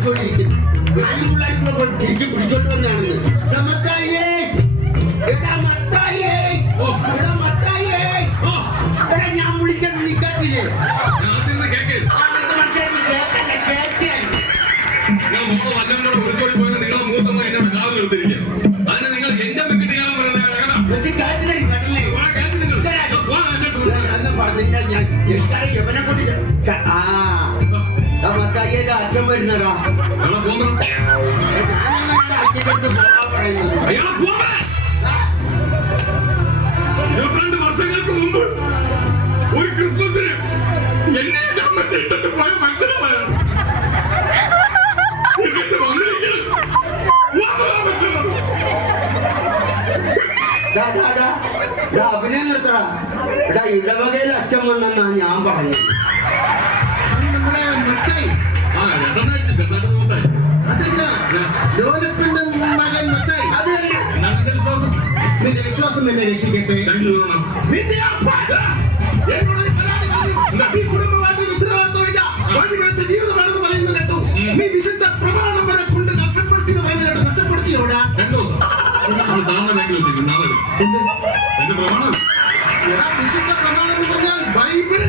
കുടിച്ചോണ്ടിരിക്കുന്നു. ഞാനും പിള്ളേർക്കുള്ള പോയി തിരിച്ച് പിടിച്ചോണ്ട് വന്നാണെന്ന്. ഞാൻ വിളിക്കാൻ നിൽക്കത്തില്ലേ? യവനെ കൊണ്ട് മത്തായിയുടെ അച്ഛൻ വരുന്നടാ. ഞാനങ്ങനെ അച്ഛനടുത്ത് പോകാൻ പറയുന്നത്. 22 വർഷങ്ങൾക്ക് മുമ്പ് ഒരു ക്രിസ്മസിന് എന്നെ അമ്മ ചെയ്തിട്ട് പോയ മനുഷ്യനാണ്. അഭിനയം നിർത്തടാ. ഇടവകയിൽ അച്ഛൻ വന്നെന്നാ ഞാൻ പറഞ്ഞത്. നമ്മളെ മത്തായി ലോലപ്പന്റെ മകൻ മത്തായി. അത് തന്നെ വിശ്വാസം. നിന്റെ വിശ്വാസം നിന്നെ രക്ഷിക്കട്ടെ. ഈ കുടുംബമായിട്ട് ഉത്തരവാദിത്തമില്ല. വഴിവെച്ച ജീവിതമാണെന്ന് പറയുന്നത് കേട്ടു. നീ വിശുദ്ധ പ്രമാണം വരെ കൊണ്ട് നഷ്ടപ്പെടുത്തി നഷ്ടപ്പെടുത്തിയോടാ. 2 ദിവസം സാധാരണ ബാങ്കിൽ വെച്ചിരിക്കും. നാളെ എന്റെ പ്രമാണം വിശുദ്ധ പ്രമാണം എന്ന് പറഞ്ഞാൽ ബൈബിൾ.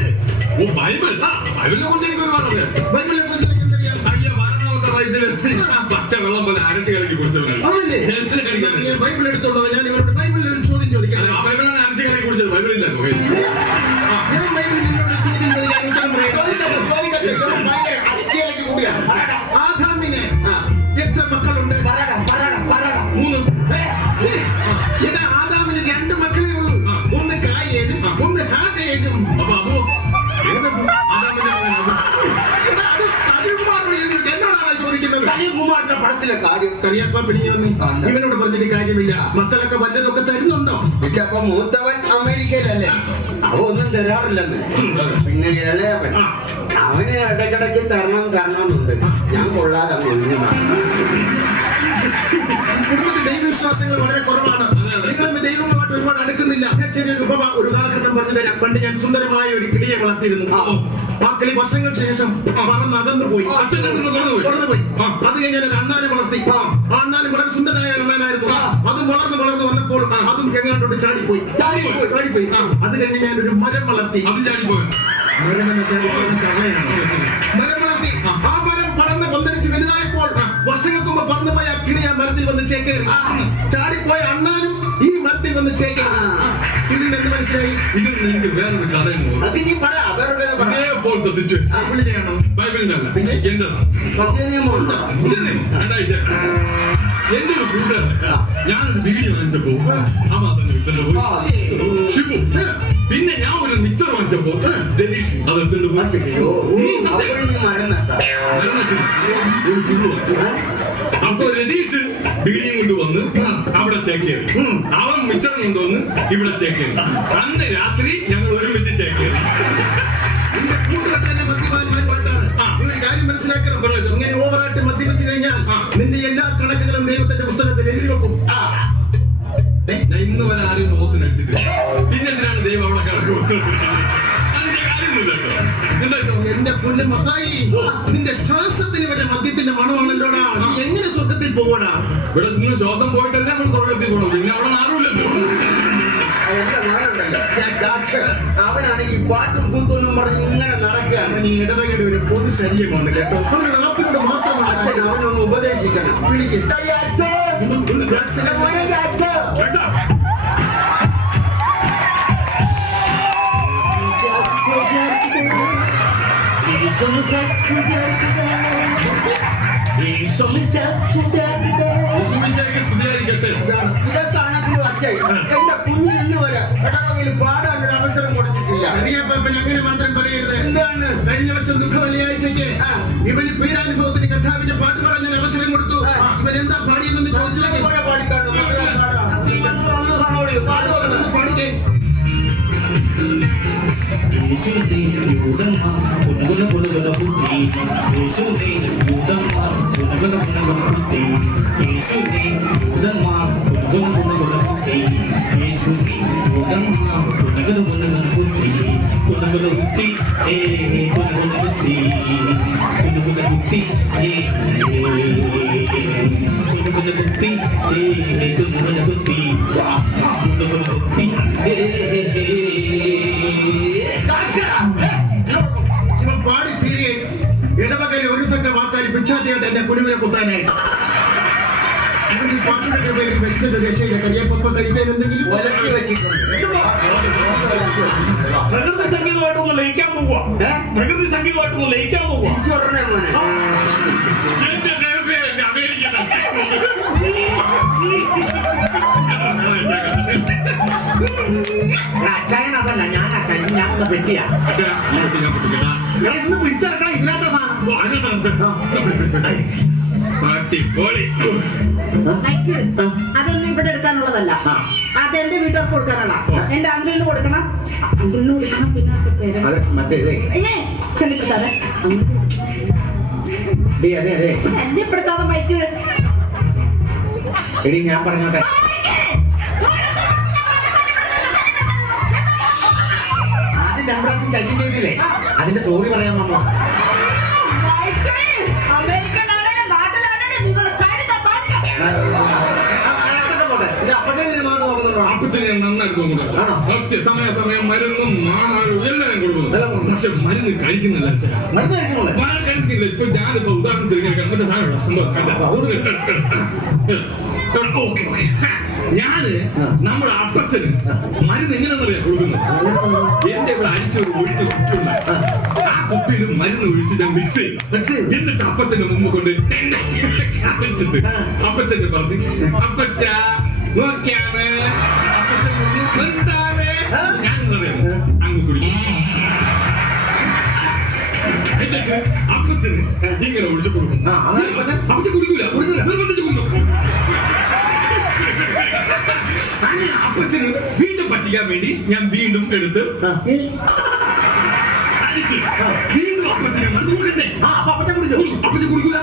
ഓ ബൈബിൾ. ബൈബിളിനെ കുറിച്ച് എനിക്ക് ഒരുപാട് അറിയാം. ബൈബിളിനെ കുറിച്ച് എനിക്ക് എന്തറിയാം? അയ്യോ 12ാമത്തെ വയസ്സിൽ പച്ച വെള്ളം പോലെ അരച്ച് കലക്കി കുടിച്ചവനാണ്. ബൈബിൾ എടുത്തോളൂ. ഞാൻ ഇവരോട് ബൈബിളിൽ ഒരു ചോദ്യം ചോദിക്കാം. ആ ബൈബിളാണ് അരച്ച് കലക്കി കുടിച്ചത്. ബൈബിളില്ല. ഞാൻ ബൈബിളിൽ നിന്നോട് ചോദ്യം ചോദിക്കാൻ ഉത്തരം പറയാം. ആദാമിന് എത്ര മക്കളുണ്ട്? 3. എടാ ആദാമിന് 2 മക്കളേ ഉള്ളൂ. ഒന്ന് കായേനും ഒന്ന് ഹാബേലും. അപ്പൊ അബു ആദാമിന്റെ മകൻ അബു. അത് സലികുമാറിനോട് എന്നോടാണ് ചോദിക്കുന്നത്. സലികുമാറിന്റെ പടത്തിലെ കാര്യം കറിയപ്പ പിടിഞ്ഞു. ഇവനോട് പറഞ്ഞിട്ട് കാര്യമില്ല. മക്കളൊക്കെ വല്ലതൊക്കെ തരുന്നുണ്ടോ? അപ്പൊ മൂത്തവൻ അമേരിക്കയിലല്ലേ, അവ ഒന്നും തരാറില്ലെന്ന്. പിന്നെ ഇളയവൻ അവന് ഇടയ്ക്കിടയ്ക്ക് തരണമെന്നുണ്ട്. ഞാൻ കൊള്ളാതെ കുടുംബത്തിൽ ദൈവവിശ്വാസങ്ങൾ വളരെ കുറവാണ്. നിങ്ങൾ ദൈവങ്ങളുമായിട്ട് ഒരുപാട് അടുക്കുന്നില്ല. ചെറിയൊരു ഒരു ഉദാഹരണം പറഞ്ഞു തരാം. പണ്ട് ഞാൻ സുന്ദരമായ ഒരു കിളിയെ വളർത്തിയിരുന്നു. ആ കിളി വർഷങ്ങൾക്ക് ശേഷം പറന്നകന്നു പോയി. അത് കഴിഞ്ഞ് ഞാൻ ഒരു അണ്ണാനെ വളർത്തി. ആ അണ്ണാന് വളരെ സുന്ദരനായ അണ്ണാനായിരുന്നു. അതും വളർന്ന് വന്നപ്പോൾ അതും എങ്ങാണ്ടോട്ട് ചാടിപ്പോയി. അത് കഴിഞ്ഞ് ഞാൻ ഒരു മരം വളർത്തി. അത് ചാടിപ്പോയി. മരം വളർത്തി. ആ മരം പടർന്ന് പന്തലിച്ച് വലുതായപ്പോൾ വർഷങ്ങൾക്ക് മുമ്പ് പറന്നുപോയ ആ കിളി ആ മരത്തിൽ വന്ന് ചേക്കേറി. ചാടിപ്പോയ അണ്ണാനും ഈ മരത്തിൽ വന്ന് ചേക്കേറി. ഇതിന് എന്ത് മനസ്സിലായി? ഇത് എനിക്ക് വേറൊരു കഥയാണ്. പിന്നെ എന്റെ ഒരു കൂട്ടുകാരൻ ഞാനൊരു ബീഡി വാങ്ങിച്ചപ്പോ ഷിബു. പിന്നെ ഞാൻ ഒരു മിക്സർ വാങ്ങിച്ചപ്പോ രതീഷ് അതെടുത്തിട്ട് അപ്പൊ രതീഷ് ബീഡിയും കൊണ്ടുവന്ന് അവിടെ ചേക്കേറി. അവൻ മിക്സർ കൊണ്ടുവന്ന് ഇവിടെ ചേക്കേറി. അന്ന് രാത്രി ഞങ്ങൾ ഒരുമിച്ച് ചേക്കേറി. മനസ്സിലാക്കണം. ഇങ്ങനെ ഓവറായിട്ട് മദ്യപിച്ചു കഴിഞ്ഞാൽ നിന്റെ എല്ലാ കണക്കുകളും ദൈവത്തിന്റെ പുസ്തകത്തിൽ എഴുതി വെക്കും. ഇന്ന് വരെ ആരും നോസിന് അടിച്ചിട്ടില്ല. പിന്നെന്തിനാണ് ദൈവം അവിടെ കണക്ക് പുസ്തകത്തിൽ? എന്റെ പൊന്നു മത്തായി, നിന്റെ ശ്വാസത്തിന് വരെ മദ്യത്തിന്റെ മണമാണല്ലോടാ. നീ എങ്ങനെ സ്വർഗത്തിൽ പോകടാ? ഇവിടെ നിങ്ങൾ ശ്വാസം പോയിട്ടല്ലേ നമ്മൾ സ്വർഗത്തിൽ പോകണം. പിന്നെ അവിടെ ആരുമില്ലല്ലോ. അവനാണെങ്കിൽ പാട്ടും കൂത്തൊന്നും പറഞ്ഞ് ഇങ്ങനെ നടക്കുകയാണ്. നീ ഇടവകയുടെ ഒരു പൊതു ശല്യമാണ് കേട്ടോ. നാപ്പിനോട് മാത്രമാണ് അച്ഛൻ അവനൊന്ന് ഉപദേശിക്കണം. വിളിക്കും എന്റെ കുഞ്ഞിന് വരെ ഇടവകയിൽ പാടാനൊരു അവസരം കൊടുത്തിട്ടില്ല. അറിയാപ്പൻ അങ്ങനെ മാത്രം പറയരുത്. എന്താണ്? കഴിഞ്ഞ വർഷം ദുഃഖ വെള്ളിയാഴ്ചക്ക് ഇവന് പീഡാനുഭവത്തിന് കഥാവിന്റെ പാട്ട് പാടാൻ ഞാൻ അവസരം കൊടുത്തു. ഇവൻ എന്താ പാടിയെന്ന് ചോദിച്ചു. പാടിക്കേ. Hey, കുത്തി കുഞ്ഞിനെ കുത്തി കുത്തി ഇവൻ പാടി തീരെ ഇടവകയിൽ ഒരു സംഘം ആൾക്കാർ പിച്ചാത്തിയായിട്ട് എന്നെ കുലുവിനെ കുത്താനായിട്ട് അവന് ഈ പാട്ടിന്റെ പേരിൽ ബസ്സിന്റെ രക്ഷയില്ല കരിയപ്പ കഴിക്കാൻ എന്തെങ്കിലും ഒലത്തി വെച്ചിട്ടുണ്ട്. പ്രകൃതി സംഗീതമായിട്ടൊന്ന് ലയിക്കാൻ പോവുക. പ്രകൃതി സംഗീതമായിട്ടൊന്ന് ലയിക്കാൻ പോവുക. തിരിച്ചു പറഞ്ഞേ മോനെ. എന്റെ ദൈവമേ, എന്റെ അമേരിക്കൻ അച്ഛൻ. അച്ചായൻ അതല്ല, ഞാൻ അച്ചായൻ, ഞാൻ ഒന്ന് പെട്ടിയാ. അച്ഛാ, ഇങ്ങോട്ട് ഞാൻ പൊട്ടിക്കട്ടാ. എടാ, ഇതൊന്ന് പിടിച്ചെടുക്കണം, ഇതിനകത്ത സാധനം. ഓ, അതിനകത്താണ് അച്ഛൻ. അടിപൊളി. മൈക്കിൾ, അതൊന്നും ഇവിടെ എടുക്കാനുള്ളതല്ല. അതെന്റെ വീട്ടുകാർക്ക് കൊടുക്കാനുള്ള. എന്റെ അങ്കിളിന് കൊടുക്കണം, അങ്കിളിന് കൊടുക്കണം. പിന്നെ അവർക്ക് പേര്. അതെ, മറ്റേ ഇതേ. ചെല്ലിപ്പെടുത്താതെ ഡി, അതെ അതെ. ശല്യപ്പെടുത്താതെ മൈക്കിൾ. എടി, ഞാൻ പറഞ്ഞോട്ടെ. ആദ്യം രണ്ട് പ്രാവശ്യം ശല്യം ചെയ്തില്ലേ, അതിന്റെ സോറി പറയാൻ വന്നോ. അമേരിക്കയിലാണേലും നാട്ടിലാണേലും നിങ്ങൾ കരുതാ അതൊക്കെ പോട്ടെ. എന്റെ അപ്പച്ചനെ ഇതിനകത്ത് നോക്കുന്നുണ്ടോ? അപ്പത്തിന് ഞാൻ നന്നായിട്ട് നോക്കുന്നുണ്ട്. ആണോ? ഒറ്റ സമയം മരുന്നും ആഹാരവും എല്ലാം ഞാൻ കൊടുക്കുന്നു. എല്ലാം കൊടുക്കുന്നു. പക്ഷെ മരുന്ന് കഴിക്കുന്നില്ല അച്ഛാ. മരുന്ന് കഴിക്കണോളെ. മരുന്ന് കഴിക്കുന്നില്ല. ഇപ്പൊ ഞാനിപ്പോ ഉദാഹരണത്തിന് ഇങ്ങനെ മറ്റേ സാധനം ഓക്കെ ഓക്കെ. ഞാന് നമ്മുടെ അപ്പച്ചന് മരുന്ന് എങ്ങനെയാണെന്നറിയാം കൊടുക്കുന്നത്. എന്റെ ഇവിടെ അരിച്ചൊരു ഒഴിച്ച് കുപ്പിയുണ്ട്. ആ കുപ്പിയിൽ മരുന്ന് ഒഴിച്ച് ഞാൻ മിക്സ് ചെയ്യും. എന്നിട്ട് അപ്പച്ചന്റെ മുമ്പ് കൊണ്ട് കാണിച്ചിട്ട് അപ്പച്ചന്റെ പറഞ്ഞു, അപ്പച്ച നോക്കിയാണ് ഞാനെന്നറിയാമോ അങ്ങ് കുടിക്കും. എന്നിട്ട് അപ്പച്ചന് ഇങ്ങനെ ഒഴിച്ചു കൊടുക്കും. അപ്പച്ചൻ കുടിക്കൂല, നിർബന്ധിച്ച് കുടിക്കും. അങ്ങനെ അപ്പച്ചന് വീണ്ടും പറ്റിക്കാൻ വേണ്ടി ഞാൻ വീണ്ടും എടുത്ത് അടിച്ച് വീണ്ടും അപ്പച്ചനെ മരുന്ന് കൊടുക്കണ്ടേ. അപ്പച്ചൻ കുടിച്ചോ? അപ്പച്ചൻ കുടിക്കൂല.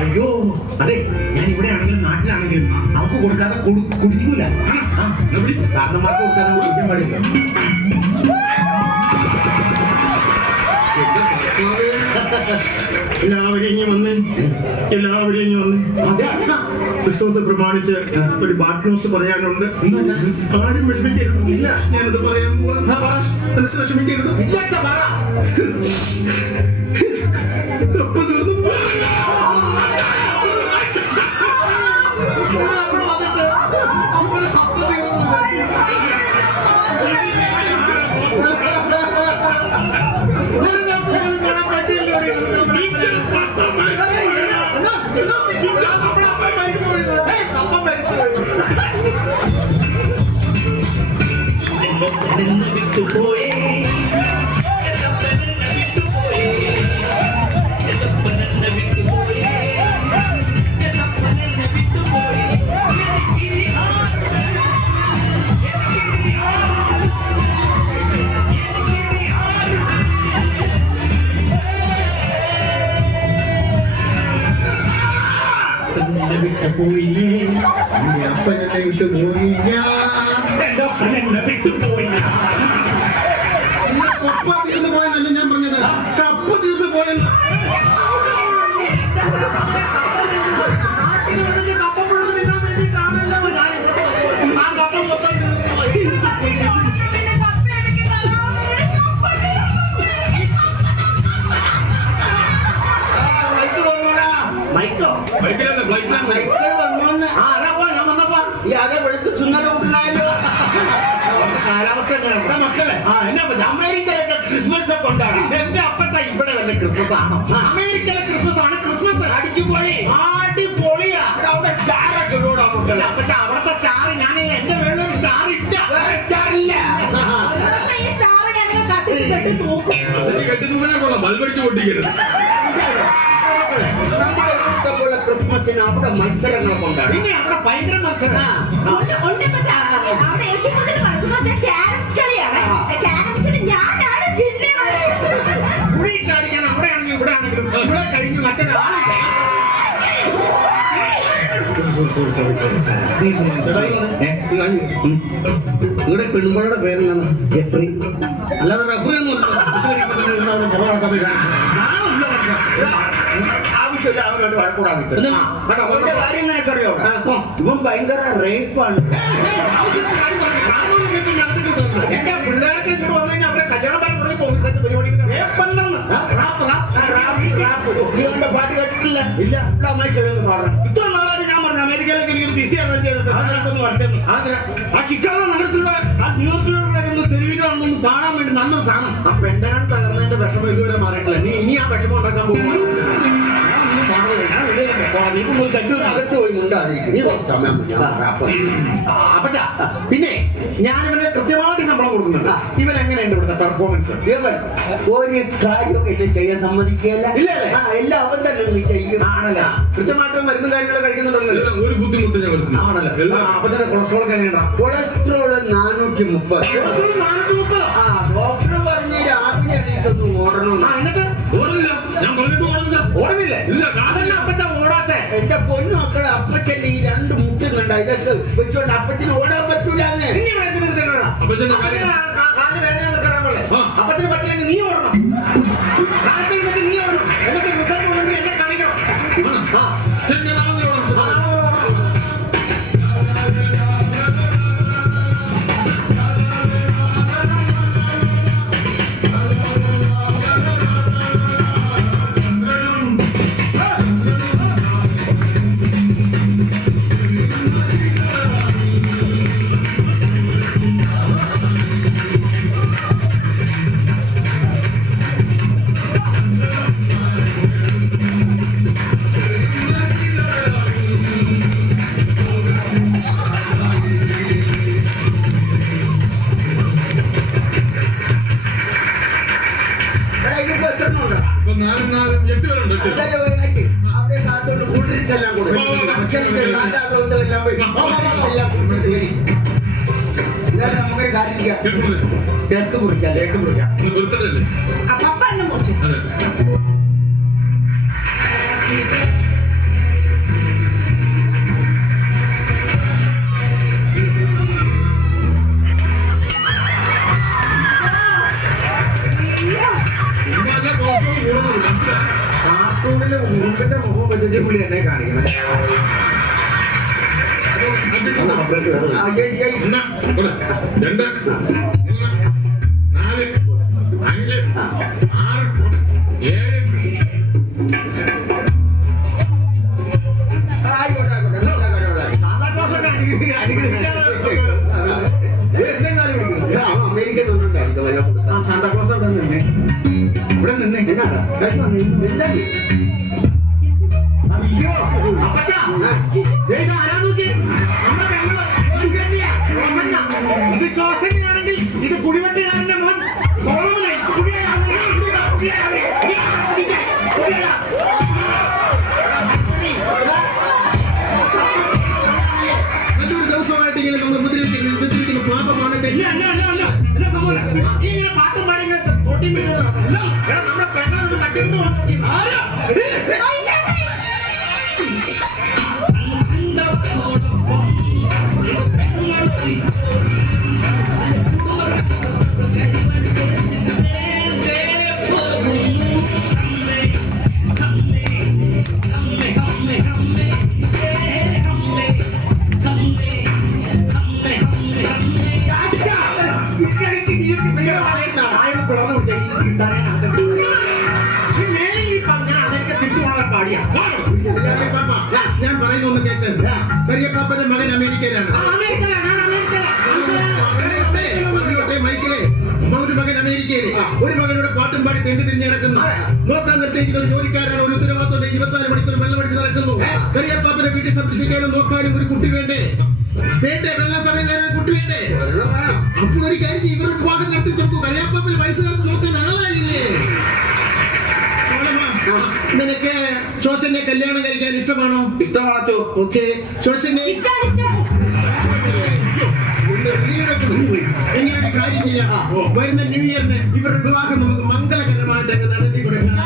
അയ്യോ, അതെ, ഞാൻ ഇവിടെ ആണെങ്കിലും നാട്ടിലാണെങ്കിലും അവർക്ക് കൊടുക്കാതെ കുടിക്കൂല. കാരണന്മാർക്ക് കൊടുക്കാതെ കുടിക്കാൻ പാടില്ല. എല്ലാവരെയും ഇനി വന്ന് അതെ അച്ഛാ. ക്രിസ്മസ് പ്രമാണിച്ച് ഒരു ബാഡ് ന്യൂസ് പറയാനുണ്ട്. ആരും വിഷമിക്കരുത്. ഇല്ല, ഞാനത് പറയാൻ പോവാ. മനസ്സ് വിഷമിക്കരുത്. ഇല്ല അച്ഛാ, പറ. അപ്പ തീർന്നു. അവിടെ വന്നിട്ട് അപ്പ വിട്ടുപോയേ പോയില്ലേ, അപ്പനെ വിട്ടു പോയില്ല. എന്റെ അപ്പൻ എന്നെ വിട്ടുപോയില്ല. കപ്പ തീർന്നു പോയെന്നല്ല ഞാൻ പറഞ്ഞത്, കപ്പ തീർന്നു പോയെന്ന്. കപ്പ മുഴുവൻ തിന്നാൻ വേണ്ടിയിട്ടാണല്ലോ ഞാൻ ആ കപ്പ മൊത്തം തീർന്നു പോയി. മൈക്കോ വന്നോന്ന്. ആ, അതാ ഞാൻ വന്നപ്പോ ഈ അതെ വെളുത്ത് സുന്ദരമുണ്ടായല്ലോ. കാലാവസ്ഥ മക്കളെ, ആ എന്നാ അമേരിക്കയിലൊക്കെ ക്രിസ്മസ് ഒക്കെ ഉണ്ടാകും. എന്റെ അപ്പത്ത ഇവിടെ വല്ല ക്രിസ്മസ് ആണോ? അമേരിക്കയിലെ ക്രിസ്മസ് ആണ്. ക്രിസ്മസ് അടിച്ചുപൊളി, അടിപൊളിയാ. അവിടെ സ്റ്റാർ ഒക്കെ ഇടൂടാ മക്കളെ. അപ്പച്ച അവിടുത്തെ സ്റ്റാർ, ഞാൻ എന്റെ വേളൊരു സ്റ്റാർ ഇല്ല, സ്റ്റാർ ഇല്ല. കെട്ടുന്നവനെ കൊള്ളാം, ബൽബടിച്ച് പൊട്ടിക്കരുത്. നമ്മുടെ ഇവിടുത്തെ പോലെ ക്രിസ്മസിന് അവിടെ മത്സരങ്ങളൊക്കെ ഉണ്ടാകും. പിന്നെ അവിടെ ഭയങ്കര മത്സരം. അവിടെ ഏറ്റവും കൂടുതൽ മത്സരം ക്യാരംസ് കളിയാണ്. ക്യാരംസിൽ ഞാനാണ് കുഴി കാണിക്കാൻ അവിടെ ആണെങ്കിലും ഇവിടെ ആണെങ്കിലും ഇവിടെ കഴിഞ്ഞ് മറ്റൊരാളില്ല. നിങ്ങളുടെ പെൺകുട്ടിയുടെ പേരെന്താണ്? ജെഫ്രി. അല്ലാതെ റഫറി ഒന്നും ആവശ്യമില്ല അവനോട് വഴക്കൂടാൻ നിൽക്കുന്നത്. കേട്ടോ, അവന്റെ കാര്യം നിനക്കറിയോ? ഇവൻ ഭയങ്കര റേപ്പാണ്. എന്റെ പിള്ളേർക്ക് ഇങ്ങോട്ട് വന്നു കഴിഞ്ഞാൽ അവരെ കല്യാണം പറയാൻ തുടങ്ങി പോലീസ് പരിപാടി ഇവന്റെ പാട്ട് കേട്ടിട്ടില്ല. ഇല്ല, അമ്മായി ചെറിയൊന്ന് പാടാം. ഇത്ര നാളായിട്ട് ഞാൻ പറഞ്ഞു അമേരിക്കയിലേക്ക് എനിക്ക് ബിസിയാണ് ചെയ്തിട്ട് വരട്ടെന്ന്. ആ ചിക്കാഗോ നഗരത്തിലൂടെ ആ ന്യൂയോർക്കിലൂടെ തെരുവിലാണെന്ന് കാണാൻ വേണ്ടി നല്ലൊരു സാധനം. ആ പെണ്ടാണ് തകർന്നതിന്റെ വിഷമം ഇതുവരെ മാറിയിട്ടില്ല. നീ ഇനി ആ വിഷമം ഉണ്ടാക്കാൻ പോകുന്നു. അകത്ത് പോയി ഉണ്ടാതിരിക്കും. നീ കുറച്ച് സമയം അപ്പച്ചാ, പിന്നെ ഞാൻ ഇവനെ കൃത്യമായിട്ട് ശമ്പളം കൊടുക്കുന്നുണ്ട്. ഇവൻ എങ്ങനെയുണ്ട് ഇവിടുത്തെ പെർഫോമൻസ്? ഇവൻ ഒരു കാര്യമൊക്കെ ഇത് ചെയ്യാൻ സമ്മതിക്കുകയല്ല. ഇല്ലേ? എല്ലാം അവൻ തന്നെ ചെയ്യും. ആണല്ലോ, കൃത്യമായിട്ട് മരുന്ന് കാര്യങ്ങൾ കഴിക്കുന്നുണ്ടല്ലോ. ഒരു ബുദ്ധിമുട്ട് ഞാൻ വരുത്തുന്നു. ആണല്ലോ. അപ്പച്ചന്റെ കൊളസ്ട്രോൾ ഒക്കെ എങ്ങനെയുണ്ടാ? കൊളസ്ട്രോൾ 430. ആ, ഡോക്ടർ പറഞ്ഞ് രാവിലെ എണീറ്റൊന്ന് ഓടണം. എന്നിട്ട് ഓടുന്നില്ല, ഞാൻ പറഞ്ഞിട്ട് ഓടുന്നില്ല. ഓടുന്നില്ലേ? ഇല്ല, അതല്ല അപ്പച്ച ഓടാത്തെ. എന്റെ പൊന്നു മക്കളെ, അപ്പച്ചന്റെ ഈ 2 മുട്ടും കണ്ട ഇതൊക്കെ വെച്ചോണ്ട് അപ്പച്ചന് ഓടാൻ പറ്റൂലെന്ന്. ഇനി വേദന അപ്പച്ചന്റെ കാര്യം കാലിന് വേദന നിൽക്കാൻ പോലെ അപ്പച്ചന് പറ്റില്ലെങ്കിൽ നീ ഓടണം. കാലത്തിൽ പറ്റി നീ ഓടണം. എന്നിട്ട് റിസൾട്ട് ഉണ്ടെങ്കിൽ എന്നെ കാണിക്കണം. ശരി, ഞാൻ നാളെ ഓടാം. ഇതിപ്പോ എത്ര ഉണ്ടോ? ഇപ്പൊ 4 4 8 പേരുണ്ട്. 8. അവിടെ കാത്തോണ്ട് ഫുൾ ഡ്രിങ്ക്സ് എല്ലാം കൊടുക്കും. നമുക്കൊരു കാര്യം ചെയ്യാം. ഡെസ്ക് കുറിക്കാം, ലേക്ക് കുറിക്കാം. വൃത്തല്ലേ? പപ്പ എന്നെ മുറിച്ചു. അതെ. കാർട്ടൂണില് മുമ്പിന്റെ മുഖം വെച്ചിട്ട് പുള്ളി എന്നെ കാണിക്കണം. ഒന്ന്, 2, 3, 4, 5, 6, 7. അമേരിക്കൻ സാന്താക്ലോസ് അവിടെ നിന്നേ. ഇവിടെ നിന്നേ. എന്താ അയ്യോ അപ്പച്ചാ, ആരാ നോക്കി? നമ്മുടെ പെങ്ങള് ഇത് ശ്വാസനയാണെങ്കിൽ ഇത് കുടിവെട്ടുകാരന്റെ മോൻ കോളമനായി. നല്ലൊരു ദിവസമായിട്ട് ഇങ്ങനെ നമ്മൾ ഉപദ്രവിക്കുന്ന പാപമാണ്. ഇങ്ങനെ പാത്രം പാടിങ്ങനെ തോട്ടി നമ്മുടെ പെങ്ങളെ തട്ടിട്ട് നോക്കി. ഞാൻ പറയുന്ന കേസ്, കരിയപ്പാപ്പന്റെ മകൻ അമേരിക്കയിലാണ്. മൈക്കിലെ ഒരു മകൻ അമേരിക്കയില്, ഒരു മകനോട് പാട്ടും പാടി തെണ്ടി തിരിഞ്ഞ് നടക്കുന്നു. നോക്കാൻ നിർത്തിയിരിക്കുന്ന ഒരു ജോലിക്കാരാണ്. ഒരു ഉത്തരവാദിത്തം 24 മണിക്കൂർ വെള്ളമടിച്ച് നടക്കുന്നു. കരിയപ്പാപ്പന്റെ വീട്ടിൽ സംരക്ഷിക്കാനും നോക്കാനും ഒരു കുട്ടി വേണ്ടേ? വെള്ളം സമയത്ത് ഒരു കുട്ടി വേണ്ടേ? അപ്പോൾ ഒരു കാര്യം ഇവരുടെ വിവാഹം നടത്തി കൊടുക്കും. കരിയപ്പാപ്പന് വയസ്സുകാർക്ക് നോക്കാൻ ആളായില്ലേ? നിനക്ക് ശോശന്റെ കല്യാണം കഴിക്കാൻ ഇഷ്ടമാണോ? ഇഷ്ടമാണോ? ഓക്കെ, ശോശന്റെ ഇങ്ങനൊരു കാര്യം ചെയ്യാം. വരുന്ന ന്യൂ ഇയറിന് ഇവരുടെ വിവാഹം നമുക്ക് മംഗളകരമായിട്ട് നടത്തി കൊടുക്കാം.